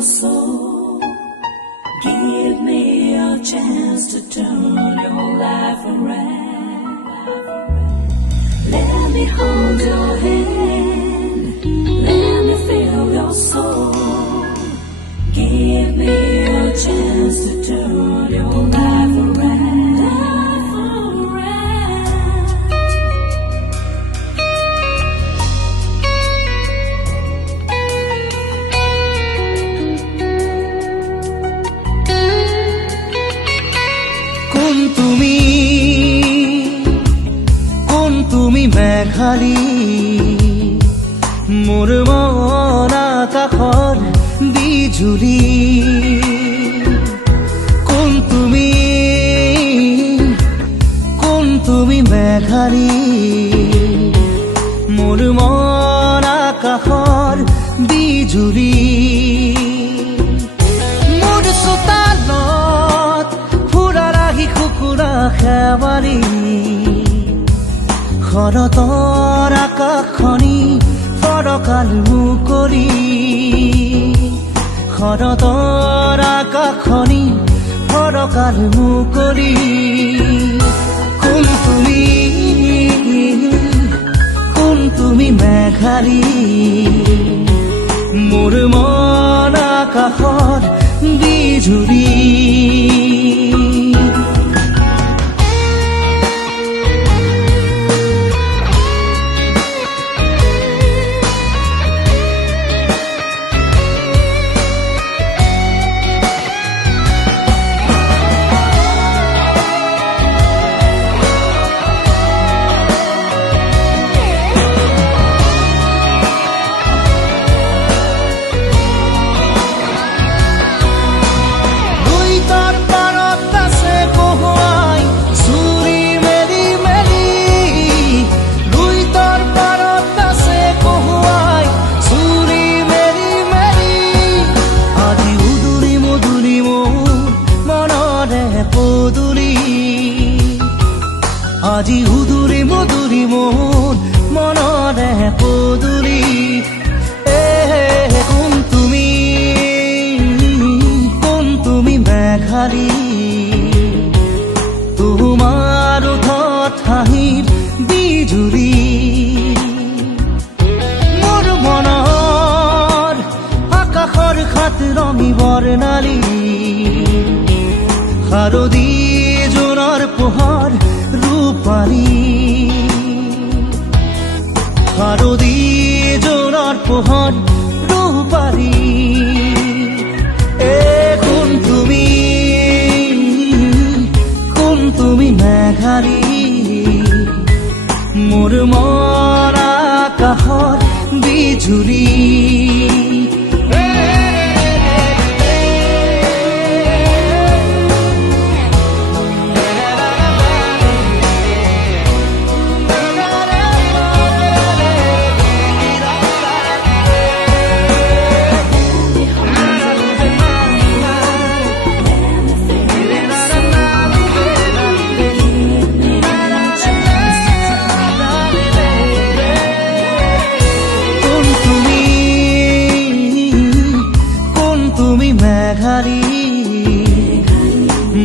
your soul. Give me a chance to turn your life around. Let me hold your hand. Let me feel your soul. Give me a chance to turn your life around. তুমি মেঘালী মোৰ মন আকাশৰ বিজুলী কোন তুমি মেঘালী মোৰ মন আকাশৰ বিজুলী মোৰ চোতালত ফুৰা ৰাখি কুকুৰা খেৱালী শৰতৰ আকাশখনি ফৰকাল মুকলি শৰতৰ আকাশখনি ফৰকাল মুকলি কোন তুমি মেঘালী মোৰ মন আকাশৰ বিজুলী আজি উদুৰি মধুৰি মোৰ মনৰে পদুলি কোন তুমি মেঘালী তোমাৰ ওঠত হাঁহিৰ বিজুলী মোৰ মনৰ আকাশৰ খাত ৰঙী বৰ্ণালী শাৰদী জোনৰ পোহৰ ৰূপালী শাৰদী জোনৰ পোহৰ ৰূপালী কোন তুমি মেঘালী মোৰ মন আকাশৰ বিজুলী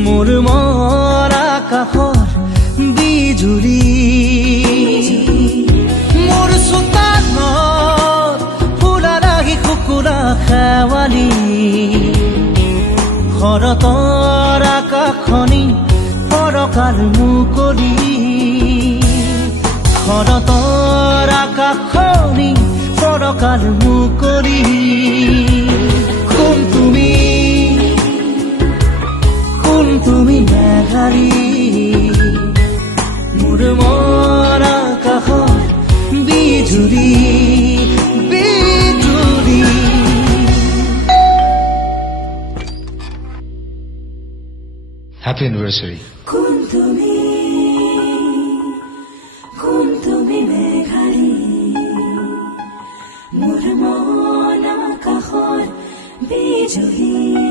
মোৰ মন আকাশৰ বিজুলী মোৰ চোতালত ফুৰা ৰাখি কুকুৰা খেৱালী শৰতৰ আকাশখনি ফৰকাল মুকলি শৰতৰ আকাশখনি ফৰকাল মুকলি কোন তুমি মেঘালী মোৰ মন আকাশৰ বিজুলী হ্যাপি অ্যানিভাৰ্সাৰি কোন তুমি মেঘালী মোৰ মন আকাশৰ বিজুলী